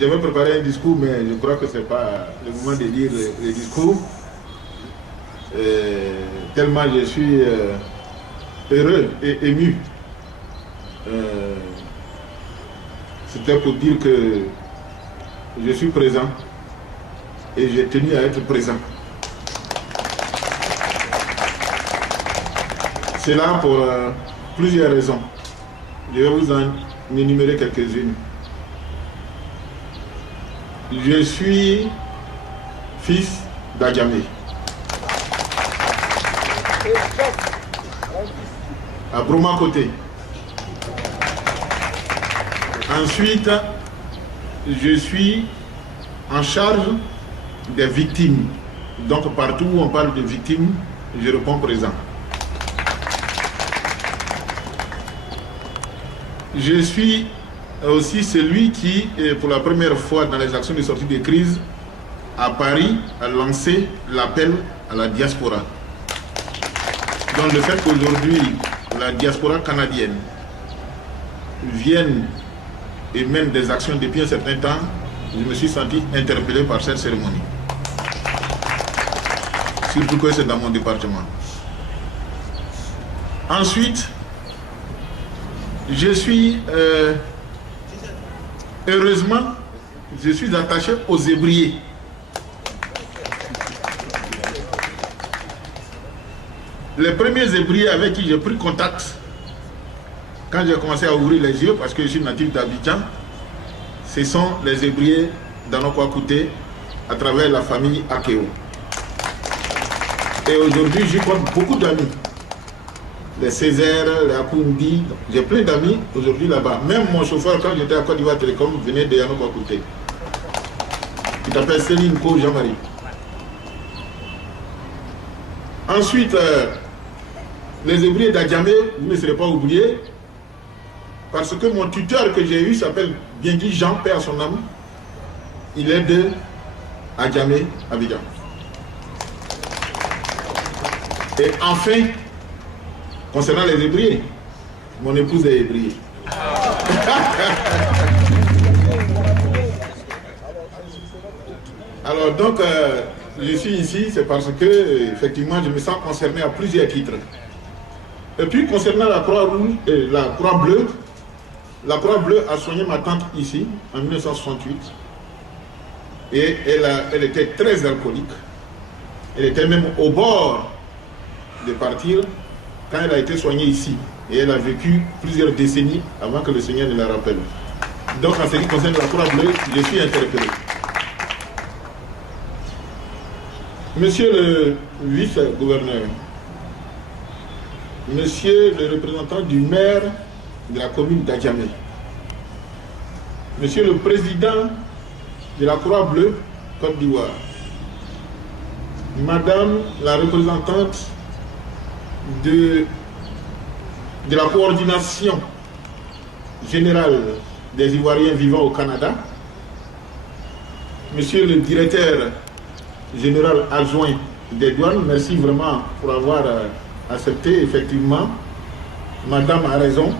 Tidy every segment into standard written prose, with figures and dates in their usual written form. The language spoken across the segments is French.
J'avais préparé un discours, mais je crois que ce n'est pas le moment de lire le discours. Tellement je suis heureux et ému. C'était pour dire que je suis présent et j'ai tenu à être présent. C'est là pour plusieurs raisons. Je vais vous en énumérer quelques-unes. Je suis fils d'Adjamé. À Broma-Côté. Ensuite, je suis en charge des victimes. Donc partout où on parle de victimes, je réponds présent. Je suis aussi celui qui, pour la première fois dans les actions de sortie de crise, à Paris, a lancé l'appel à la diaspora. Donc le fait qu'aujourd'hui, la diaspora canadienne vienne et mène des actions depuis un certain temps, je me suis senti interpellé par cette cérémonie. Surtout que c'est dans mon département. Ensuite, je suis, heureusement, je suis attaché aux ébriers. Les premiers ébriers avec qui j'ai pris contact, quand j'ai commencé à ouvrir les yeux, parce que je suis natif d'Abidjan, ce sont les ébriers d'Anokwa-Kouté à travers la famille Akeo. Et aujourd'hui, j'y compte beaucoup d'amis. Les Césaires, les Akundi, j'ai plein d'amis aujourd'hui là-bas. Même mon chauffeur, quand j'étais à Côte d'Ivoire Télécom, venait de Yanokwa-Kouté. Il s'appelle Céline Ko Jean-Marie. Ensuite, les ébriers d'Adjamé, vous ne serez pas oubliés, parce que mon tuteur que j'ai eu s'appelle Biengui Jean, paix à son âme. Il est de Adjamé, Abidjan. Et enfin, concernant les ébriers, mon épouse est ébriée. Alors donc, je suis ici, c'est parce que, effectivement, je me sens concerné à plusieurs titres. Et puis, concernant la Croix-Rouge et la Croix-Bleue, la Croix-Bleue a soigné ma tante ici, en 1968. Et elle était très alcoolique. Elle était même au bord de partir quand elle a été soignée ici. Et elle a vécu plusieurs décennies avant que le Seigneur ne la rappelle. Donc, en ce qui concerne la Croix-Bleue, je suis interpellé. Monsieur le vice-gouverneur, monsieur le représentant du maire de la commune d'Adjamé, monsieur le président de la Croix-Bleue Côte d'Ivoire, madame la représentante de la coordination générale des Ivoiriens vivant au Canada, monsieur le directeur général adjoint des douanes, merci vraiment pour avoir accepté, effectivement. Madame a raison.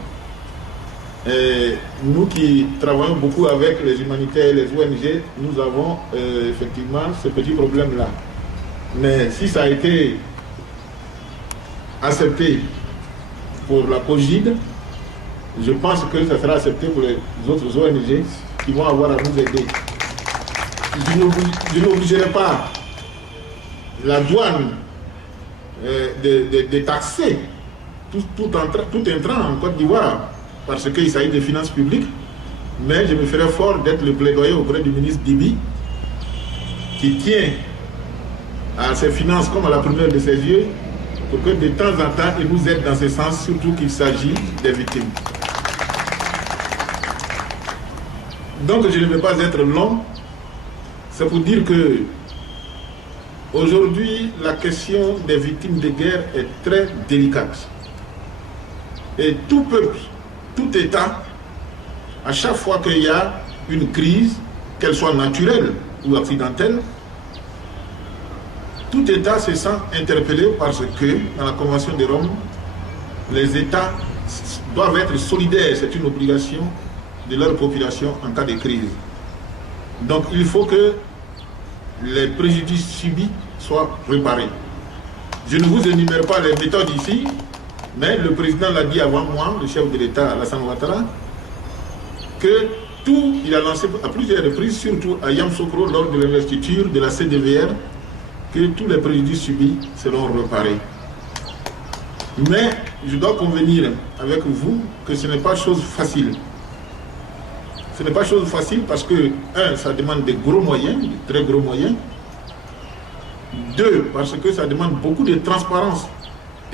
Et nous qui travaillons beaucoup avec les humanitaires et les ONG, nous avons effectivement ce petit problème-là. Mais si ça a été accepté pour la COGID, je pense que ça sera accepté pour les autres ONG qui vont avoir à nous aider. Je n'obligerai pas la douane de taxer tout entrant en Côte d'Ivoire parce qu'il s'agit de finances publiques, mais je me ferai fort d'être le plaidoyer auprès du ministre Dibi qui tient à ses finances comme à la première de ses yeux pour que de temps en temps il nous aide dans ce sens, surtout qu'il s'agit des victimes. Donc je ne vais pas être long, c'est pour dire que aujourd'hui, la question des victimes de guerre est très délicate. Et tout peuple, tout État, à chaque fois qu'il y a une crise, qu'elle soit naturelle ou accidentelle, tout État se sent interpellé parce que, dans la Convention de Rome, les États doivent être solidaires, c'est une obligation de leur population en cas de crise. Donc il faut que les préjudices subis soient réparés. Je ne vous énumère pas les méthodes ici, mais le président l'a dit avant moi, le chef de l'État, Alassane Ouattara, que il a lancé à plusieurs reprises, surtout à Yamoussoukro, lors de l'investiture de la CDVR, que tous les préjudices subis seront réparés. Mais je dois convenir avec vous que ce n'est pas chose facile. Ce n'est pas chose facile parce que, un, ça demande des gros moyens, de très gros moyens. Deux, parce que ça demande beaucoup de transparence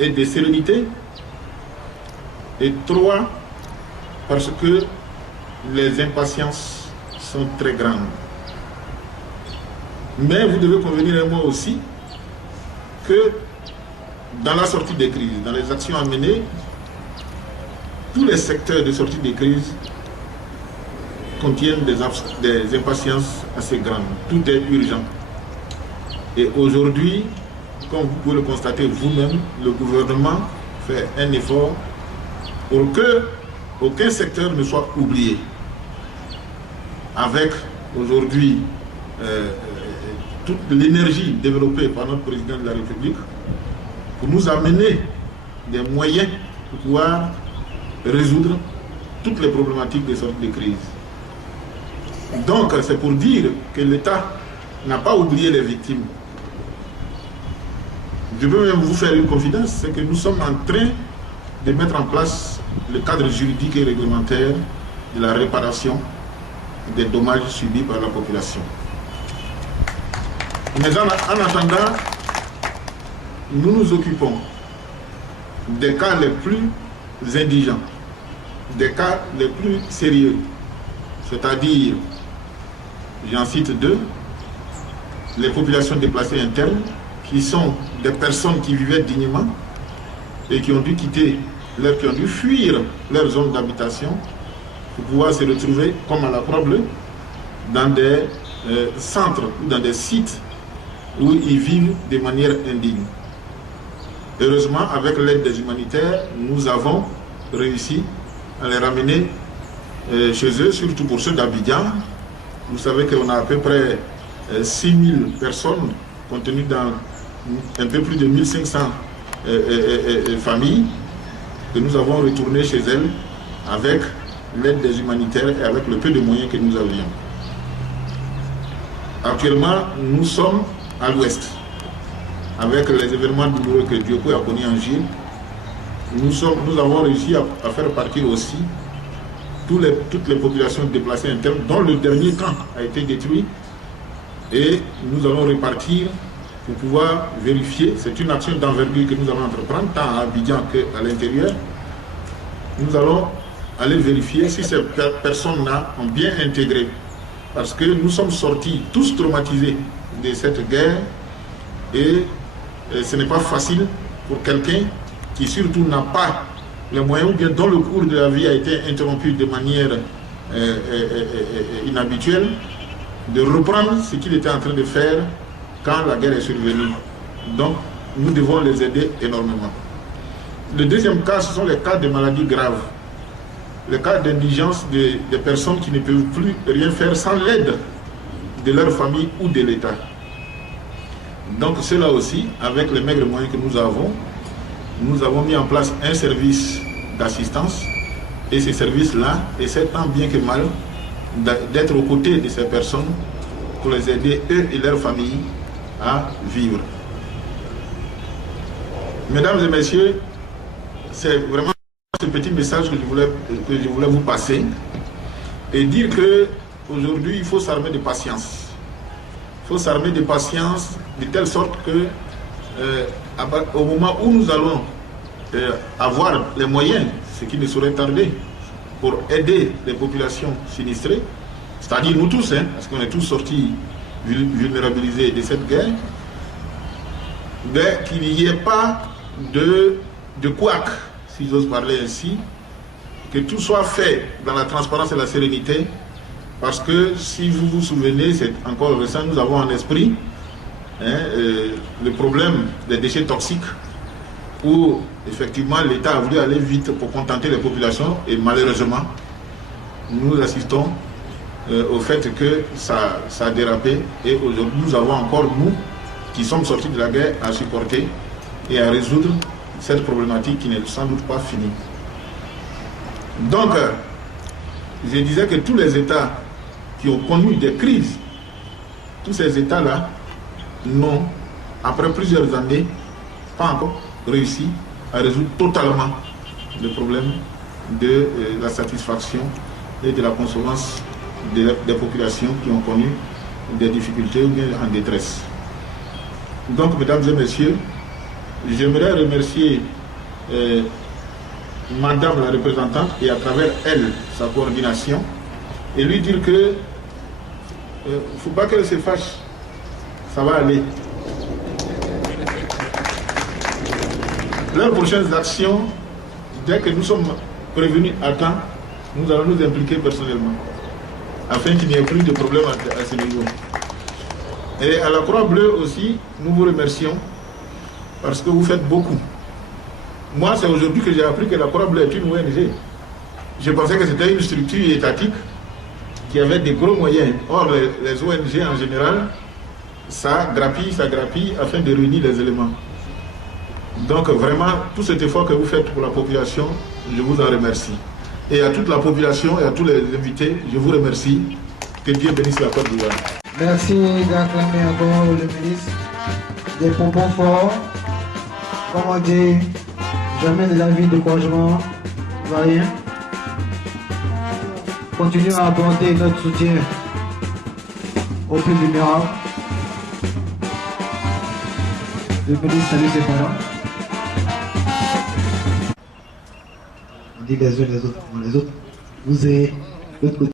et de sérénité. Et trois, parce que les impatiences sont très grandes. Mais vous devez convenir avec moi aussi que dans la sortie des crises, dans les actions à mener, tous les secteurs de sortie des crises contiennent des impatiences assez grandes. Tout est urgent. Et aujourd'hui, comme vous pouvez le constater vous-même, le gouvernement fait un effort pour que aucun secteur ne soit oublié. Avec aujourd'hui toute l'énergie développée par notre président de la République pour nous amener des moyens pour pouvoir résoudre toutes les problématiques des sorties de crise. Donc, c'est pour dire que l'État n'a pas oublié les victimes. Je veux même vous faire une confidence, c'est que nous sommes en train de mettre en place le cadre juridique et réglementaire de la réparation des dommages subis par la population. Mais en attendant, nous nous occupons des cas les plus indigents, des cas les plus sérieux, c'est-à-dire, j'en cite deux, les populations déplacées internes, qui sont des personnes qui vivaient dignement et qui ont dû qui ont dû fuir leur zone d'habitation pour pouvoir se retrouver, comme à la Croix-Bleue, dans des centres ou dans des sites où ils vivent de manière indigne. Heureusement, avec l'aide des humanitaires, nous avons réussi à les ramener chez eux, surtout pour ceux d'Abidjan. Vous savez qu'on a à peu près 6000 personnes contenues dans un peu plus de 1500 familles que nous avons retournées chez elles avec l'aide des humanitaires et avec le peu de moyens que nous avions. Actuellement, nous sommes à l'ouest. Avec les événements douloureux que Diopo a connus en Gilles, nous avons réussi à faire partir aussi toutes les populations déplacées internes, dont le dernier camp a été détruit. Et nous allons repartir pour pouvoir vérifier. C'est une action d'envergure que nous allons entreprendre, tant à Abidjan qu'à l'intérieur. Nous allons aller vérifier si ces personnes-là ont bien intégré. Parce que nous sommes sortis tous traumatisés de cette guerre et ce n'est pas facile pour quelqu'un qui surtout n'a pas les moyens ou bien dont le cours de la vie a été interrompu de manière inhabituelle, de reprendre ce qu'il était en train de faire quand la guerre est survenue. Donc, nous devons les aider énormément. Le deuxième cas, ce sont les cas de maladies graves. Les cas d'indigence des personnes qui ne peuvent plus rien faire sans l'aide de leur famille ou de l'État. Donc, cela aussi, avec les maigres moyens que nous avons mis en place un service d'assistance. Et ce service-là essaie tant bien que mal d'être aux côtés de ces personnes pour les aider, eux et leurs familles, à vivre. Mesdames et messieurs, c'est vraiment ce petit message que je voulais vous passer et dire qu'aujourd'hui, il faut s'armer de patience. Il faut s'armer de patience de telle sorte que au moment où nous allons avoir les moyens, ce qui ne saurait tarder, pour aider les populations sinistrées, c'est-à-dire nous tous, parce qu'on est tous sortis vulnérabilisés de cette guerre, qu'il n'y ait pas de couac, si j'ose parler ainsi, que tout soit fait dans la transparence et la sérénité, parce que si vous vous souvenez, c'est encore récent, nous avons en esprit le problème des déchets toxiques, où effectivement l'État a voulu aller vite pour contenter les populations, et malheureusement, nous assistons au fait que ça a dérapé et aujourd'hui nous avons encore, nous, qui sommes sortis de la guerre, à supporter et à résoudre cette problématique qui n'est sans doute pas finie. Donc, je disais que tous les États qui ont connu des crises, tous ces États-là n'ont, après plusieurs années, pas encore réussi à résoudre totalement le problème de la satisfaction et de la consommation des populations qui ont connu des difficultés ou bien en détresse. Donc, mesdames et messieurs, j'aimerais remercier Madame la représentante et à travers elle, sa coordination, et lui dire que il ne faut pas qu'elle se fâche, ça va aller. Leurs prochaines actions, dès que nous sommes prévenus à temps, nous allons nous impliquer personnellement, afin qu'il n'y ait plus de problème à ce niveau. Et à la Croix-Bleue aussi, nous vous remercions, parce que vous faites beaucoup. Moi, c'est aujourd'hui que j'ai appris que la Croix-Bleue est une ONG. Je pensais que c'était une structure étatique qui avait des gros moyens. Or, les ONG en général, ça grappille afin de réunir les éléments. Donc vraiment, tout cet effort que vous faites pour la population, je vous en remercie. Et à toute la population et à tous les invités, je vous remercie. Que Dieu bénisse la Côte d'Ivoire. Merci d'acclamer encore le ministre. Des propos forts. Comment dire, jamais de la vie de couragement, rien. Continuons à apporter notre soutien au plus vulnérable. Le ministre salue ses parents. On dit les uns les autres, vous êtes l'autre côté.